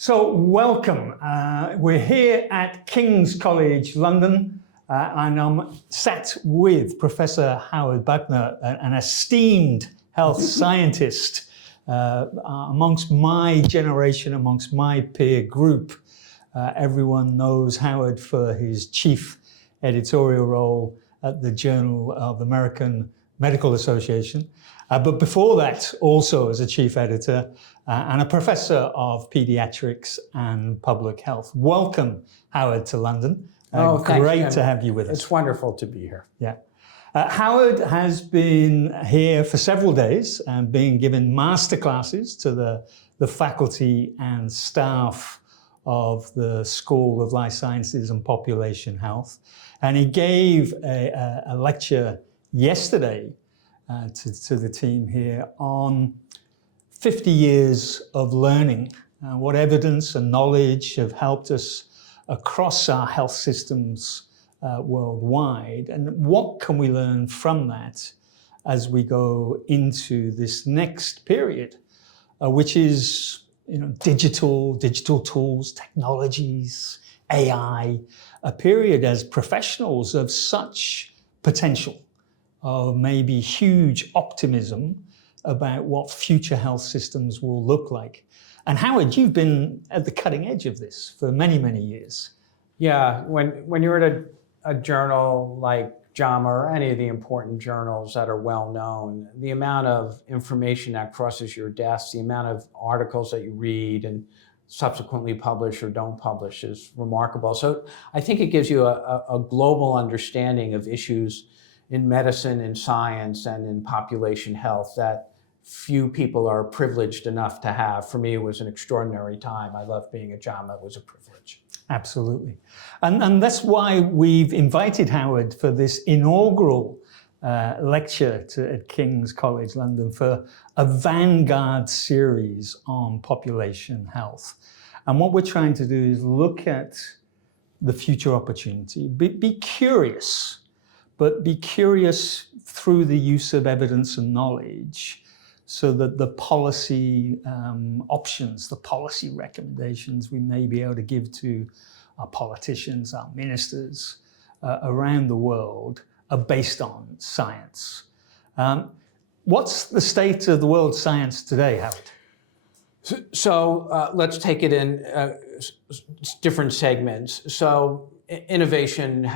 So welcome. We're here at King's College London, and I'm sat with Professor Howard Bauchner, an esteemed health scientist amongst my generation, amongst my peer group. Everyone knows Howard for his chief editorial role at the Journal of the American Medical Association. But before that, also as a chief editor and a professor of pediatrics and public health. Welcome, Howard, to London. Thanks, great Jim. to have you with us. It's wonderful to be here. Yeah. Howard has been here for several days and being given masterclasses to the faculty and staff of the School of Life Sciences and Population Health. And he gave a lecture yesterday to the team here on 50 years of learning, what evidence and knowledge have helped us across our health systems worldwide, and what can we learn from that as we go into this next period, which is digital tools, technologies, AI, a period as professionals of such potential, of maybe huge optimism about what future health systems will look like. And Howard, you've been at the cutting edge of this for many, many years. Yeah, when you're at a journal like JAMA or any of the important journals that are well known, the amount of information that crosses your desk, the amount of articles that you read and subsequently publish or don't publish is remarkable. So I think it gives you a global understanding of issues in medicine, in science, and in population health that few people are privileged enough to have. For me, it was an extraordinary time. I love being at JAMA. It was a privilege. Absolutely. And that's why we've invited Howard for this inaugural lecture at King's College London for a Vanguard series on population health. And what we're trying to do is look at the future opportunity, be curious, but be curious through the use of evidence and knowledge so that the policy options, the policy recommendations we may be able to give to our politicians, our ministers around the world are based on science. What's the state of the world's science today, Howard? So let's take it in different segments. So innovation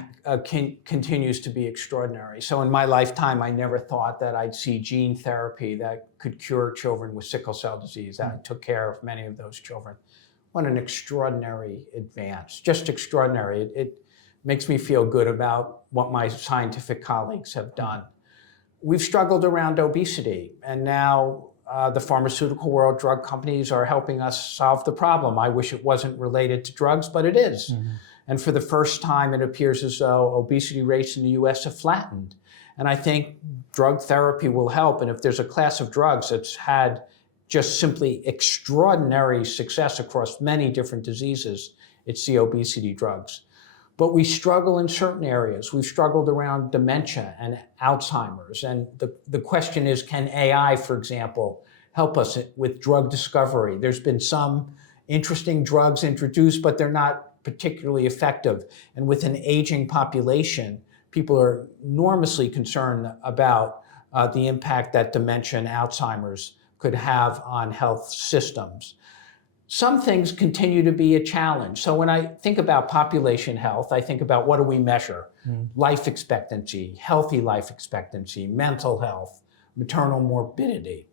continues to be extraordinary. So in my lifetime, I never thought that I'd see gene therapy that could cure children with sickle cell disease. I took care of many of those children. What an extraordinary advance, just extraordinary. It makes me feel good about what my scientific colleagues have done. We've struggled around obesity, and now the pharmaceutical world, drug companies are helping us solve the problem. I wish it wasn't related to drugs, but it is. Mm-hmm. And for the first time, it appears as though obesity rates in the US have flattened. And I think drug therapy will help. And if there's a class of drugs that's had just simply extraordinary success across many different diseases, it's the obesity drugs. But we struggle in certain areas. We've struggled around dementia and Alzheimer's. And the question is, can AI, for example, help us with drug discovery? There's been some interesting drugs introduced, but they're not particularly effective. And with an aging population, people are enormously concerned about the impact that dementia and Alzheimer's could have on health systems. Some things continue to be a challenge. So when I think about population health, I think about what do we measure? Life expectancy, healthy life expectancy, mental health, maternal morbidity.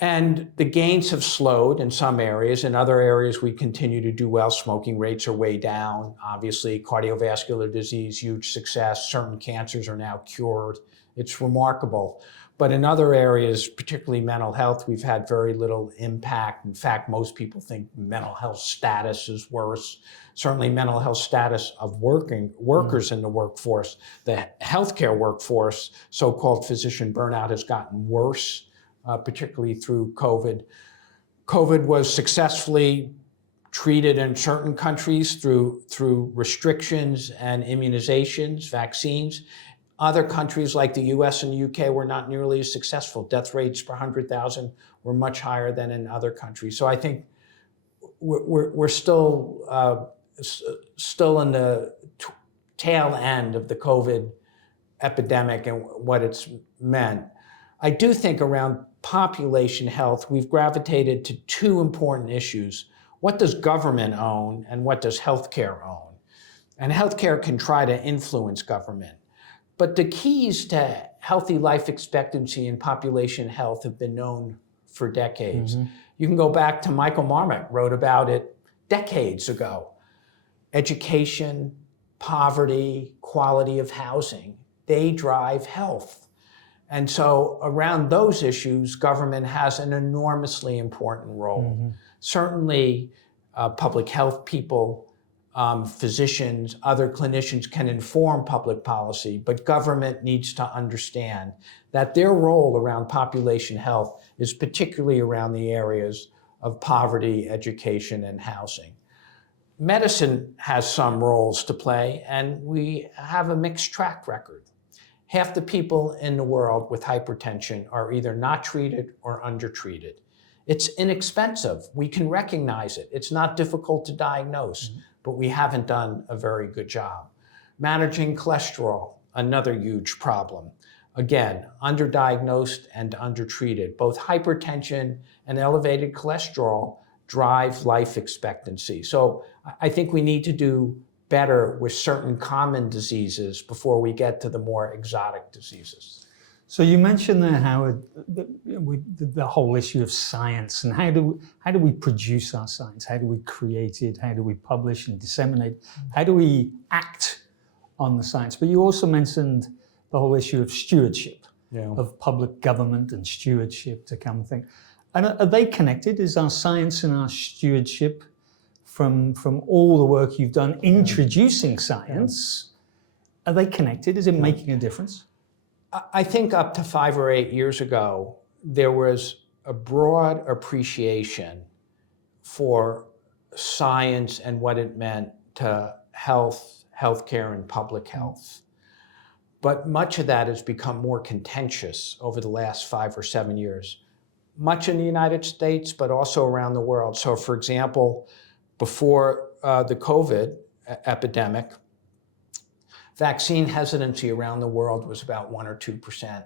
And the gains have slowed in some areas. In other areas, we continue to do well. Smoking rates are way down. Obviously, cardiovascular disease, huge success. Certain cancers are now cured. It's remarkable. But in other areas, particularly mental health, we've had very little impact. In fact, most people think mental health status is worse. Certainly mental health status of workers in the workforce. The healthcare workforce, so-called physician burnout, has gotten worse. Particularly through COVID. COVID was successfully treated in certain countries through restrictions and immunizations, vaccines. Other countries like the US and the UK were not nearly as successful. Death rates per 100,000 were much higher than in other countries. So I think we're still in the tail end of the COVID epidemic and what it's meant. I do think around population health, we've gravitated to two important issues. What does government own and what does healthcare own? And healthcare can try to influence government. But the keys to healthy life expectancy and population health have been known for decades. Mm-hmm. You can go back to Michael Marmot wrote about it decades ago. Education, poverty, quality of housing, they drive health. And so around those issues, government has an enormously important role. Mm-hmm. Certainly, public health people, physicians, other clinicians can inform public policy, but government needs to understand that their role around population health is particularly around the areas of poverty, education, and housing. Medicine has some roles to play, and we have a mixed track record. Half the people in the world with hypertension are either not treated or undertreated. It's inexpensive. We can recognize it. It's not difficult to diagnose, but we haven't done a very good job. Managing cholesterol, another huge problem. Again, underdiagnosed and undertreated. Both hypertension and elevated cholesterol drive life expectancy. So I think we need to do better with certain common diseases before we get to the more exotic diseases. So you mentioned there, Howard, the whole issue of science and how do we produce our science? How do we create it? How do we publish and disseminate? How do we act on the science? But you also mentioned the whole issue of stewardship, of public government and stewardship to come thing. And are they connected? Is our science and our stewardship from all the work you've done introducing science, are they connected? Is it making a difference? I think up to 5 or 8 years ago, there was a broad appreciation for science and what it meant to healthcare, and public health. But much of that has become more contentious over the last 5 or 7 years, much in the United States, but also around the world. So for example, before the COVID epidemic, vaccine hesitancy around the world was about 1 or 2%.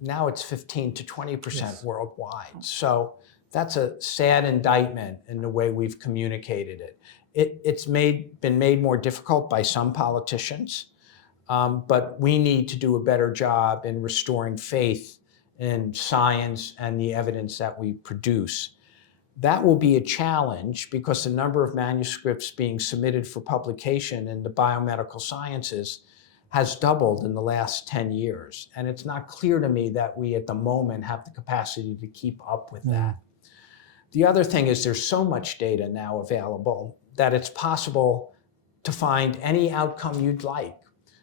Now it's 15 to 20% worldwide. So that's a sad indictment in the way we've communicated it. It's been made more difficult by some politicians, but we need to do a better job in restoring faith in science and the evidence that we produce. That will be a challenge because the number of manuscripts being submitted for publication in the biomedical sciences has doubled in the last 10 years. And it's not clear to me that we at the moment have the capacity to keep up with that. The other thing is there's so much data now available that it's possible to find any outcome you'd like.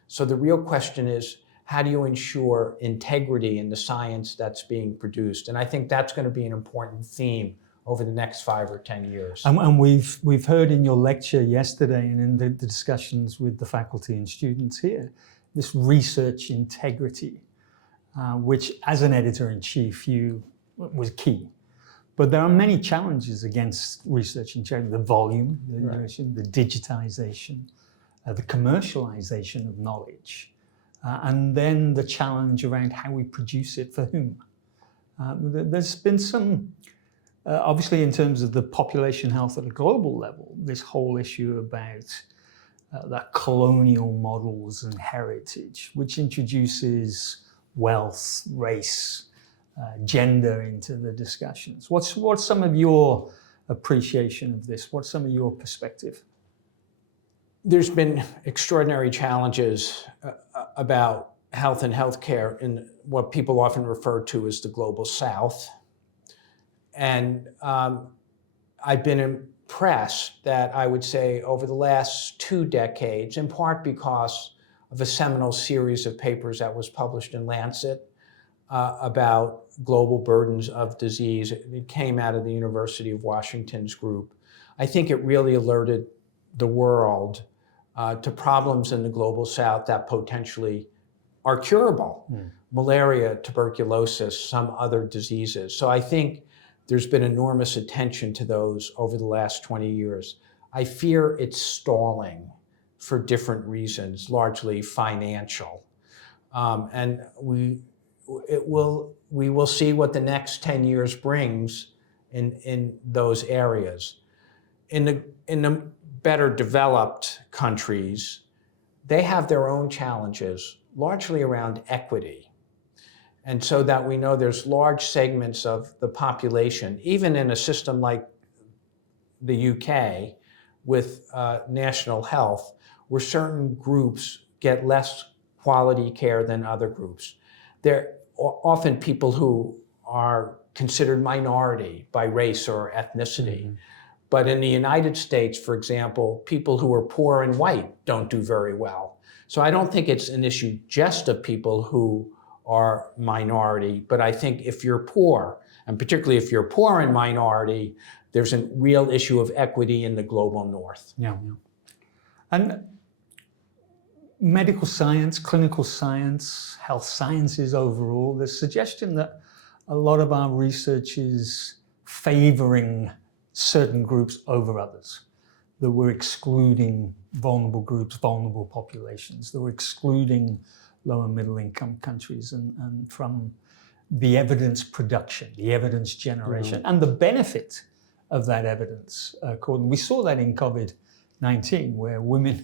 So the real question is, how do you ensure integrity in the science that's being produced? And I think that's going to be an important theme over the next 5 or 10 years. And we've heard in your lecture yesterday and in the discussions with the faculty and students here, this research integrity, which as an editor-in-chief, was key. But there are many challenges against research integrity: the volume, the digitization, the commercialization of knowledge, and then the challenge around how we produce it for whom. There's been some, obviously in terms of the population health at a global level, this whole issue about that colonial models and heritage, which introduces wealth, race, gender into the discussions. What's some of your appreciation of this? What's some of your perspective? There's been extraordinary challenges about health and healthcare in what people often refer to as the global South. And I've been impressed that I would say over the last 2 decades, in part because of a seminal series of papers that was published in Lancet about global burdens of disease. It came out of the University of Washington's group. I think it really alerted the world to problems in the global South that potentially are curable. Malaria, tuberculosis, some other diseases. So I think there's been enormous attention to those over the last 20 years. I fear it's stalling for different reasons, largely financial. And we will see what the next 10 years brings in those areas. In the better developed countries, they have their own challenges, largely around equity. And so that we know there's large segments of the population, even in a system like the UK with national health, where certain groups get less quality care than other groups. They're often people who are considered minority by race or ethnicity. Mm-hmm. But in the United States, for example, people who are poor and white don't do very well. So I don't think it's an issue just of people who are minority, but I think if you're poor, and particularly if you're poor and minority, there's a real issue of equity in the global north. Yeah. And medical science, clinical science, health sciences overall, the suggestion that a lot of our research is favoring certain groups over others, that we're excluding vulnerable groups, vulnerable populations, that we're excluding lower middle income countries and from the evidence production, the evidence generation, and the benefit of that evidence. We saw that in COVID-19, where women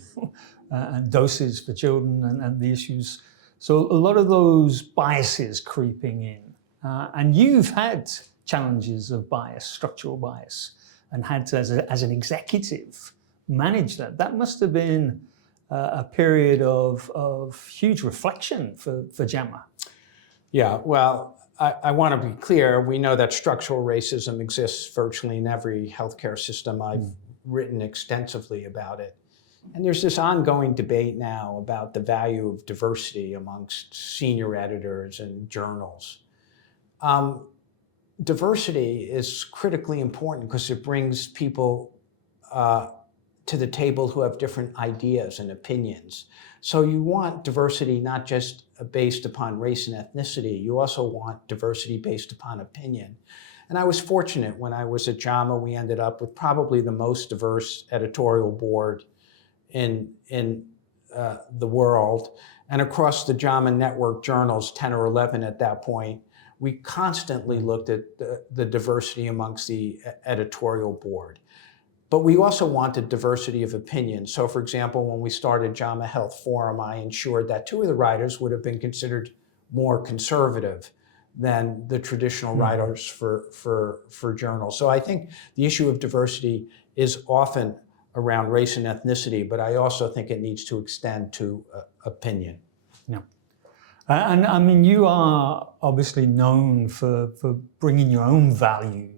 and doses for children and the issues. So a lot of those biases creeping in. And you've had challenges of bias, structural bias, and had to, as an executive, manage that. That must have been a period of huge reflection for JAMA. Yeah, well, I want to be clear. We know that structural racism exists virtually in every healthcare system. I've written extensively about it. And there's this ongoing debate now about the value of diversity amongst senior editors and journals. Diversity is critically important because it brings people to the table who have different ideas and opinions. So you want diversity not just based upon race and ethnicity, you also want diversity based upon opinion. And I was fortunate when I was at JAMA, we ended up with probably the most diverse editorial board in the world. And across the JAMA network journals, 10 or 11 at that point, we constantly looked at the diversity amongst the editorial board. But we also wanted diversity of opinion. So for example, when we started JAMA Health Forum, I ensured that 2 of the writers would have been considered more conservative than the traditional writers for journals. So I think the issue of diversity is often around race and ethnicity, but I also think it needs to extend to opinion. Yeah. And I mean, you are obviously known for bringing your own value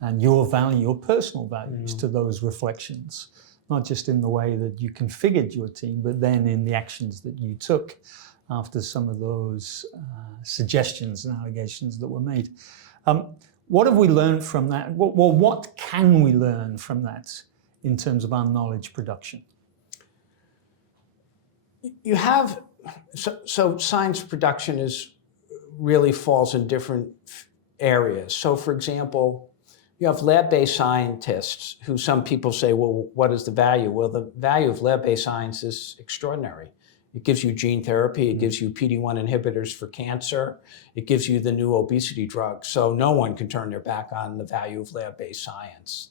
and your personal values to those reflections, not just in the way that you configured your team, but then in the actions that you took after some of those suggestions and allegations that were made. What have we learned from that? Well, what can we learn from that in terms of our knowledge production? You have, so science production really falls in different areas. So for example, you have lab-based scientists who some people say, well, what is the value? Well, the value of lab-based science is extraordinary. It gives you gene therapy, it gives you PD-1 inhibitors for cancer, it gives you the new obesity drugs. So no one can turn their back on the value of lab-based science.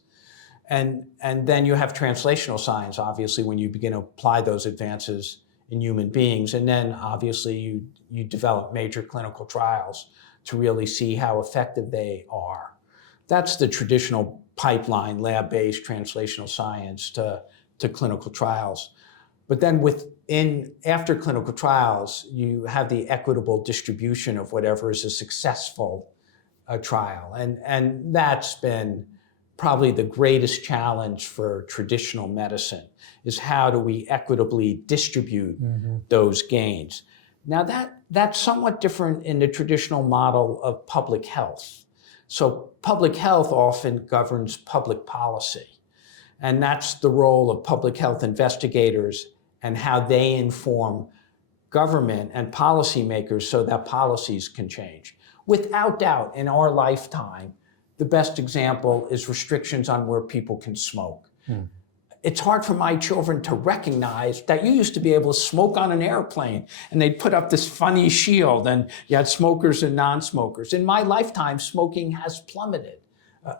And then you have translational science, obviously, when you begin to apply those advances in human beings. And then obviously you develop major clinical trials to really see how effective they are. That's the traditional pipeline, lab-based translational science to clinical trials. But then after clinical trials, you have the equitable distribution of whatever is a successful trial. And that's been probably the greatest challenge for traditional medicine, is how do we equitably distribute those gains? Now that's somewhat different in the traditional model of public health. So public health often governs public policy. And that's the role of public health investigators and how they inform government and policymakers so that policies can change. Without doubt, in our lifetime, the best example is restrictions on where people can smoke. It's hard for my children to recognize that you used to be able to smoke on an airplane and they'd put up this funny shield and you had smokers and non-smokers. In my lifetime, smoking has plummeted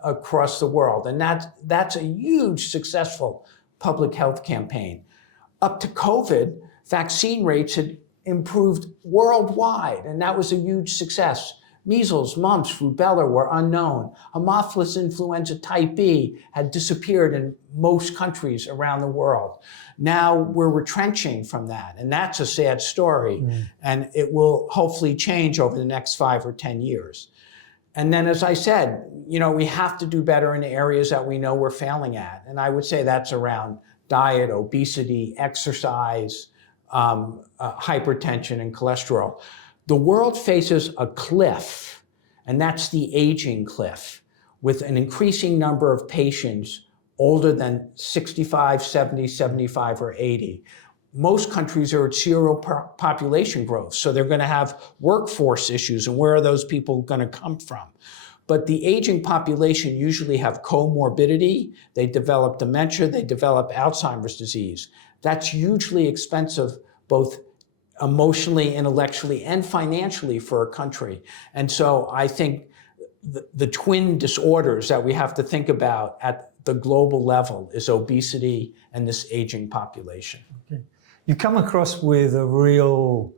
across the world. And that's a huge successful public health campaign. Up to COVID, vaccine rates had improved worldwide, and that was a huge success. Measles, mumps, rubella were unknown. Haemophilus influenza type B had disappeared in most countries around the world. Now we're retrenching from that, and that's a sad story. And it will hopefully change over the next 5 or 10 years. And then, as I said, we have to do better in the areas that we know we're failing at. And I would say that's around diet, obesity, exercise, hypertension, and cholesterol. The world faces a cliff, and that's the aging cliff, with an increasing number of patients older than 65, 70, 75, or 80. Most countries are at zero population growth, so they're going to have workforce issues, and where are those people going to come from? But the aging population usually have comorbidity, they develop dementia, they develop Alzheimer's disease. That's hugely expensive, both emotionally, intellectually, and financially for a country. And so I think the twin disorders that we have to think about at the global level is obesity and this aging population. Okay. You come across with a real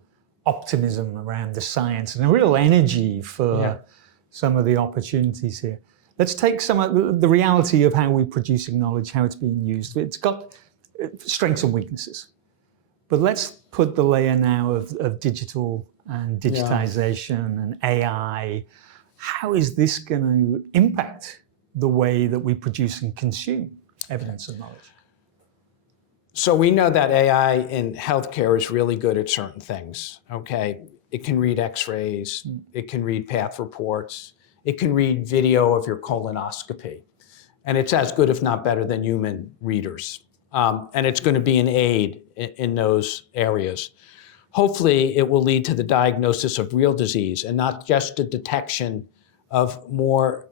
optimism around the science and a real energy for some of the opportunities here. Let's take some of the reality of how we're producing knowledge, how it's being used. It's got strengths and weaknesses. But let's put the layer now of digital and digitization and AI. How is this going to impact the way that we produce and consume evidence and knowledge? So we know that AI in healthcare is really good at certain things, okay? It can read x-rays, it can read path reports, it can read video of your colonoscopy. And it's as good, if not better, than human readers. And it's going to be an aid in those areas. Hopefully, it will lead to the diagnosis of real disease and not just the detection of more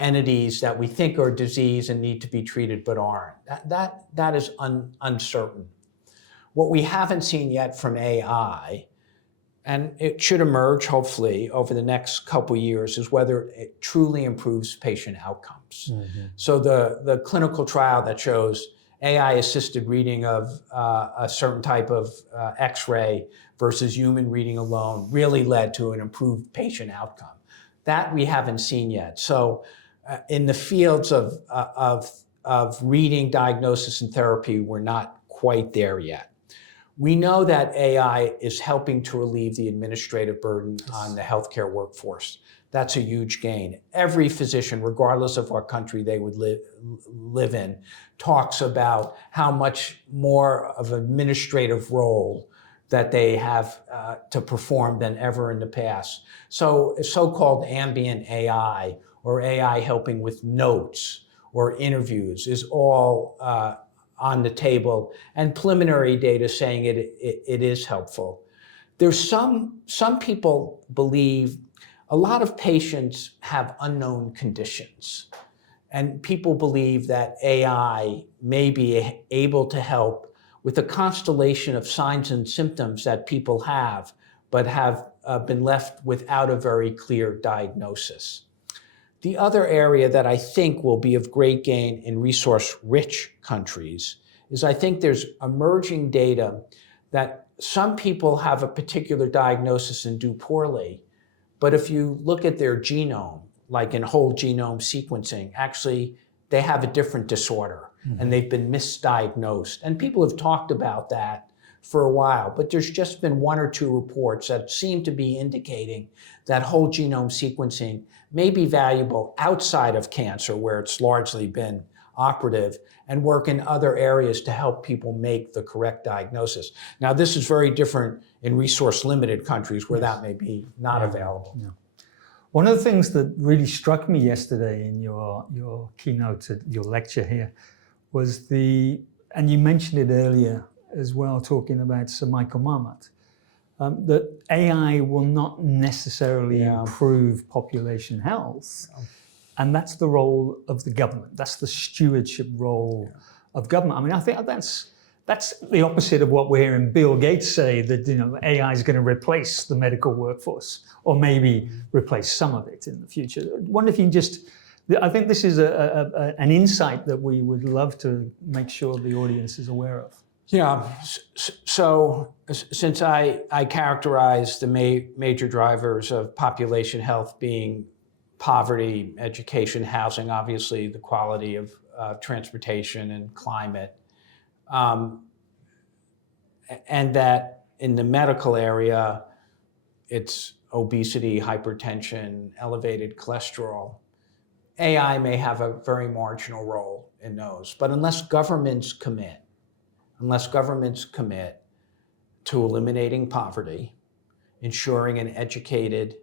entities that we think are disease and need to be treated but aren't. That is uncertain. What we haven't seen yet from AI, and it should emerge hopefully over the next couple years, is whether it truly improves patient outcomes. So the clinical trial that shows AI-assisted reading of a certain type of X-ray versus human reading alone really led to an improved patient outcome. That we haven't seen yet. So in the fields of reading, diagnosis, and therapy, we're not quite there yet. We know that AI is helping to relieve the administrative burden on the healthcare workforce. That's a huge gain. Every physician, regardless of what country they would live in, talks about how much more of an administrative role that they have to perform than ever in the past. So so-called ambient AI or AI helping with notes or interviews is all on the table, and preliminary data saying it is helpful. There's some people believe a lot of patients have unknown conditions, and people believe that AI may be able to help with a constellation of signs and symptoms that people have, but have been left without a very clear diagnosis. The other area that I think will be of great gain in resource-rich countries is I think there's emerging data that some people have a particular diagnosis and do poorly, but if you look at their genome, like in whole genome sequencing, actually they have a different disorder and they've been misdiagnosed. And people have talked about that for a while, but there's just been 1 or 2 reports that seem to be indicating that whole genome sequencing may be valuable outside of cancer, where it's largely been operative, and work in other areas to help people make the correct diagnosis. Now, this is very different in resource-limited countries where that may be not available. Yeah. One of the things that really struck me yesterday in your keynote, your lecture here, was and you mentioned it earlier as well, talking about Sir Michael Marmot, that AI will not necessarily improve population health, And that's the role of the government. That's the stewardship role of government. I mean, I think that's the opposite of what we're hearing Bill Gates say, that AI is going to replace the medical workforce, or maybe replace some of it in the future. I wonder if you can just, I think this is an insight that we would love to make sure the audience is aware of. Yeah, so since I characterize the major drivers of population health being poverty, education, housing, obviously the quality of transportation and climate, and that in the medical area, it's obesity, hypertension, elevated cholesterol. AI may have a very marginal role in those, but unless governments commit to eliminating poverty, ensuring an educated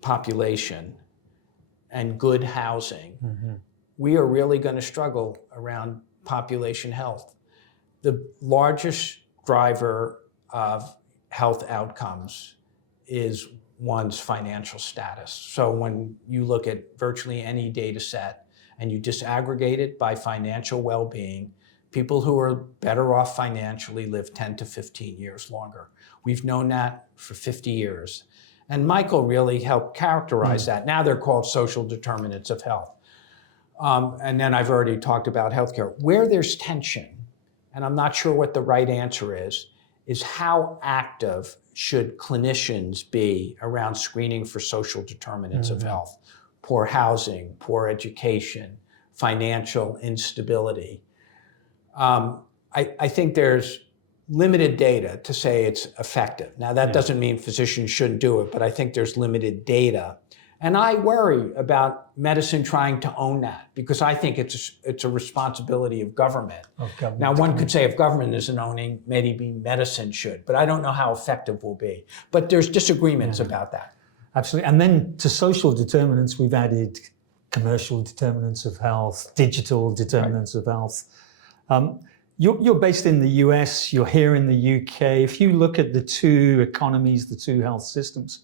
population, and good housing, we are really going to struggle around population health. The largest driver of health outcomes is one's financial status. So when you look at virtually any data set and you disaggregate it by financial well-being, people who are better off financially live 10 to 15 years longer. We've known that for 50 years. And Michael really helped characterize that. Now they're called social determinants of health. And then I've already talked about healthcare. Where there's tension, and I'm not sure what the right answer is how active should clinicians be around screening for social determinants of health? Poor housing, poor education, financial instability. I think there's limited data to say it's effective. Now, that doesn't mean physicians shouldn't do it, but I think there's limited data. And I worry about medicine trying to own that, because I think it's a responsibility of government. Now, one could say if government isn't owning, maybe medicine should, but I don't know how effective will be. But there's disagreements about that. Absolutely. And then to social determinants, we've added commercial determinants of health, digital determinants of health. You're based in the US, you're here in the UK. If you look at the two economies, the two health systems,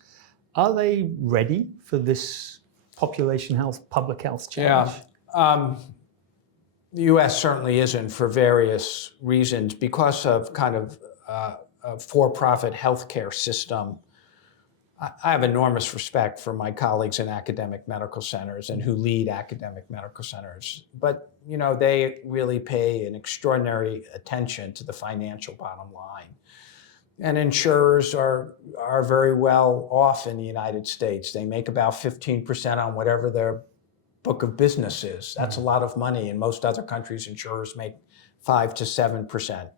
are they ready for this population health, public health challenge? Yeah, the US certainly isn't, for various reasons, because of kind of a for-profit healthcare system. I have enormous respect for my colleagues in academic medical centers and who lead academic medical centers. But, they really pay an extraordinary attention to the financial bottom line. And insurers are very well off in the United States. They make about 15% on whatever their book of business is. That's a lot of money. In most other countries, insurers make 5 to 7%.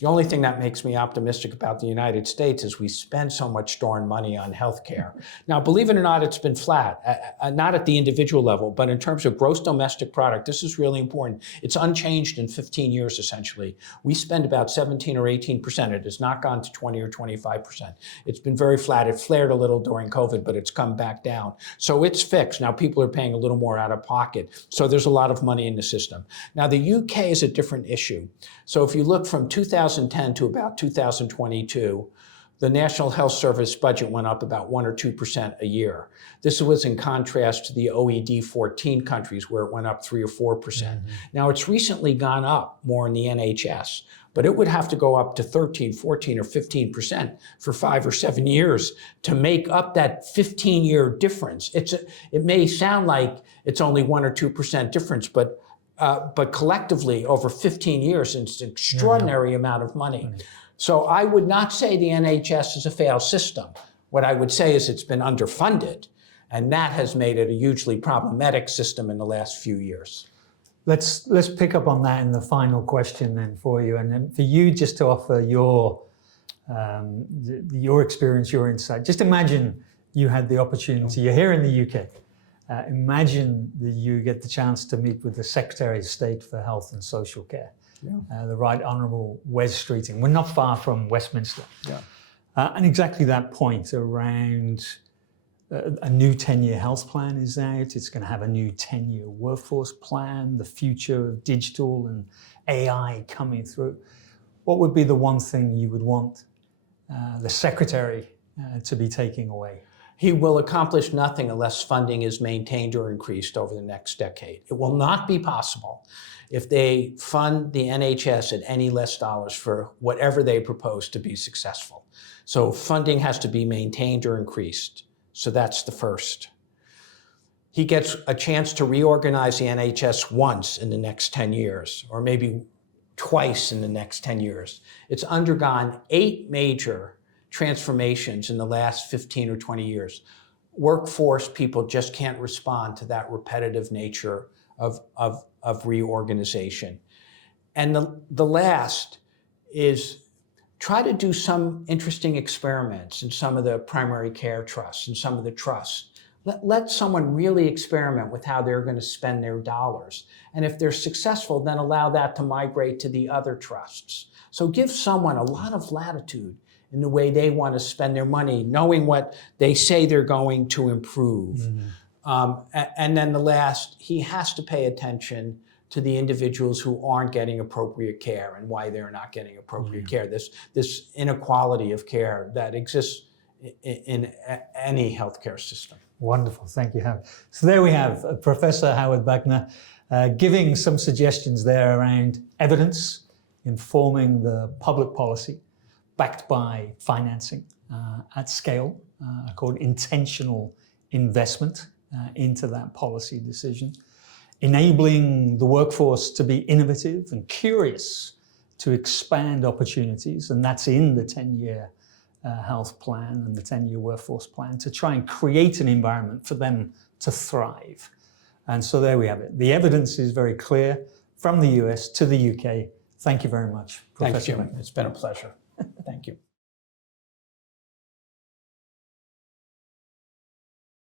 The only thing that makes me optimistic about the United States is we spend so much darn money on healthcare. Now, believe it or not, it's been flat, not at the individual level, but in terms of gross domestic product. This is really important. It's unchanged in 15 years, essentially. We spend about 17 or 18%. It has not gone to 20 or 25%. It's been very flat. It flared a little during COVID, but it's come back down. So it's fixed. Now people are paying a little more out of pocket. So there's a lot of money in the system. Now the UK is a different issue. So if you look from 2010 to about 2022, the National Health Service budget went up about 1 or 2% a year. This was in contrast to the OECD 14 countries where it went up 3 or 4%. Now it's recently gone up more in the NHS, but it would have to go up to 13, 14, or 15% for 5 or 7 years to make up that 15-year difference. It may sound like it's only 1 or 2% difference, but collectively over 15 years, it's an extraordinary amount of money. So I would not say the NHS is a failed system. What I would say is it's been underfunded, and that has made it a hugely problematic system in the last few years. Let's pick up on that in the final question then for you, and then for you just to offer your experience, your insight. Just imagine you had the opportunity, you're here in the UK. Imagine that you get the chance to meet with the Secretary of State for Health and Social Care, the Right Honourable Wes Streeting. We're not far from Westminster. And exactly that point around a new 10-year health plan is out. It's going to have a new 10-year workforce plan, the future of digital and AI coming through. What would be the one thing you would want the Secretary to be taking away? He will accomplish nothing unless funding is maintained or increased over the next decade. It will not be possible if they fund the NHS at any less dollars for whatever they propose to be successful. So funding has to be maintained or increased. So that's the first. He gets a chance to reorganize the NHS once in the next 10 years, or maybe twice in the next 10 years. It's undergone 8 major transformations in the last 15 or 20 years. Workforce people just can't respond to that repetitive nature of reorganization. And the last is try to do some interesting experiments in some of the primary care trusts and some of the trusts. Let someone really experiment with how they're going to spend their dollars. And if they're successful, then allow that to migrate to the other trusts. So give someone a lot of latitude in the way they want to spend their money, knowing what they say they're going to improve. And then the last, he has to pay attention to the individuals who aren't getting appropriate care and why they're not getting appropriate care. This inequality of care that exists in any healthcare system. Wonderful, thank you, Howard. So there we have Professor Howard Bauchner giving some suggestions there around evidence informing the public policy backed by financing at scale, called intentional investment into that policy decision, enabling the workforce to be innovative and curious to expand opportunities, and that's in the 10-year health plan and the 10-year workforce plan, to try and create an environment for them to thrive. And so there we have it. The evidence is very clear from the US to the UK. Thank you very much, Professor. Thanks, Jim. It's been a pleasure.